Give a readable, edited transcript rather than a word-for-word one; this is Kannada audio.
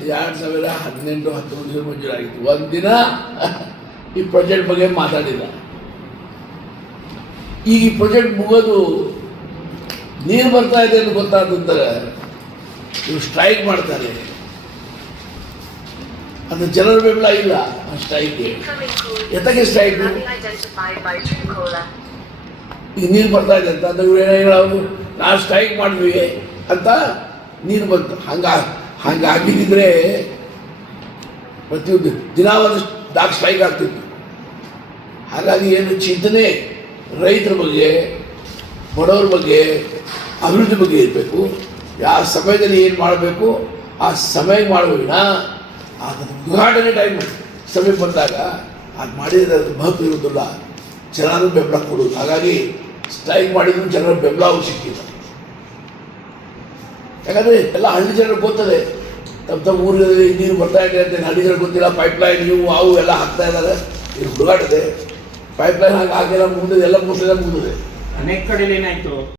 2018-19 ಮಂಜೂರಾಗಿತ್ತು. ಒಂದಿನ ಈ ಪ್ರಾಜೆಕ್ಟ್ ಬಗ್ಗೆ ಮಾತಾಡಿಲ್ಲ. ಈಗ ಈ ಪ್ರಾಜೆಕ್ಟ್ ಮುಗೋದು ನೀರು ಬರ್ತಾ ಇದೆ ಅಂತ ಗೊತ್ತಾದಂತಾರೆ ಇವರು ಸ್ಟ್ರೈಕ್ ಮಾಡ್ತಾರೆ. ಅದು ಜನರ ಬೆಂಬಲ ಇಲ್ಲ ಆ ಸ್ಟ್ರೈಕ್ಗೆ. ಎತ್ತಕ್ಕೆ ಸ್ಟ್ರೈಕ್? ಈಗ ನೀರು ಬರ್ತಾ ಇದೆ ಅಂತ ಅಂದ್ರೆ ಇವ್ರು ಹೇಳೋದು ನಾವು ಸ್ಟ್ರೈಕ್ ಮಾಡಿದ್ವಿ ಅಂತ ನೀರು ಬಂತು. ಹಂಗಾಗಿದ್ದರೆ ಪ್ರತಿಯೊಂದು ದಿನ ಒಂದು ಸ್ಟ್ರೈಕ್ ಆಗ್ತಿತ್ತು. ಹಾಗಾಗಿ ಏನು ಚಿಂತನೆ ರೈತರ ಬಗ್ಗೆ, ಬಡವರ ಬಗ್ಗೆ, ಅಭಿವೃದ್ಧಿ ಬಗ್ಗೆ ಇರಬೇಕು. ಯಾವ ಸಮಯದಲ್ಲಿ ಏನು ಮಾಡಬೇಕು ಆ ಸಮಯ ಮಾಡಬೇಡ. ಅದನ್ನು ಉದ್ಘಾಟನೆ ಟೈಮ್ ಸಮಯ ಬಂದಾಗ ಅದು ಮಾಡಿದರೆ ಅದು ಮಹತ್ವ ಇರೋದಿಲ್ಲ. ಜನರು ಬೆಂಬಲ ಕೊಡೋದು. ಹಾಗಾಗಿ ಸ್ಟ್ರೈಕ್ ಮಾಡಿದ್ರು ಜನರ ಬೆಂಬಲ ಅವ್ರು ಸಿಕ್ಕಿಲ್ಲ. ಯಾಕಂದರೆ ಎಲ್ಲ ಹಳ್ಳಿ ಜನರಿಗೆ ಗೊತ್ತದೆ ತಮ್ಮ ಊರಲ್ಲಿ ನೀರು ಬರ್ತಾ ಇದೆ ಅಂತ. ಹಳ್ಳಿ ಜನರಿಗೆ ಗೊತ್ತಿಲ್ಲ. ಪೈಪ್ಲೈನ್ ಇವು ಅವು ಎಲ್ಲ ಹಾಕ್ತಾ ಇದ್ದಾರೆ. ಇದು ಹುಡುಗಾಟದೆ. ಪೈಪ್ಲೈನ್ ಹಾಗೆ ಹಾಗೆಲ್ಲ ಮುಗಿದಿದೆ, ಎಲ್ಲ ಮುಗಿದಿದೆ. ಅನೇಕ ಕಡೆ ಏನಾಯಿತು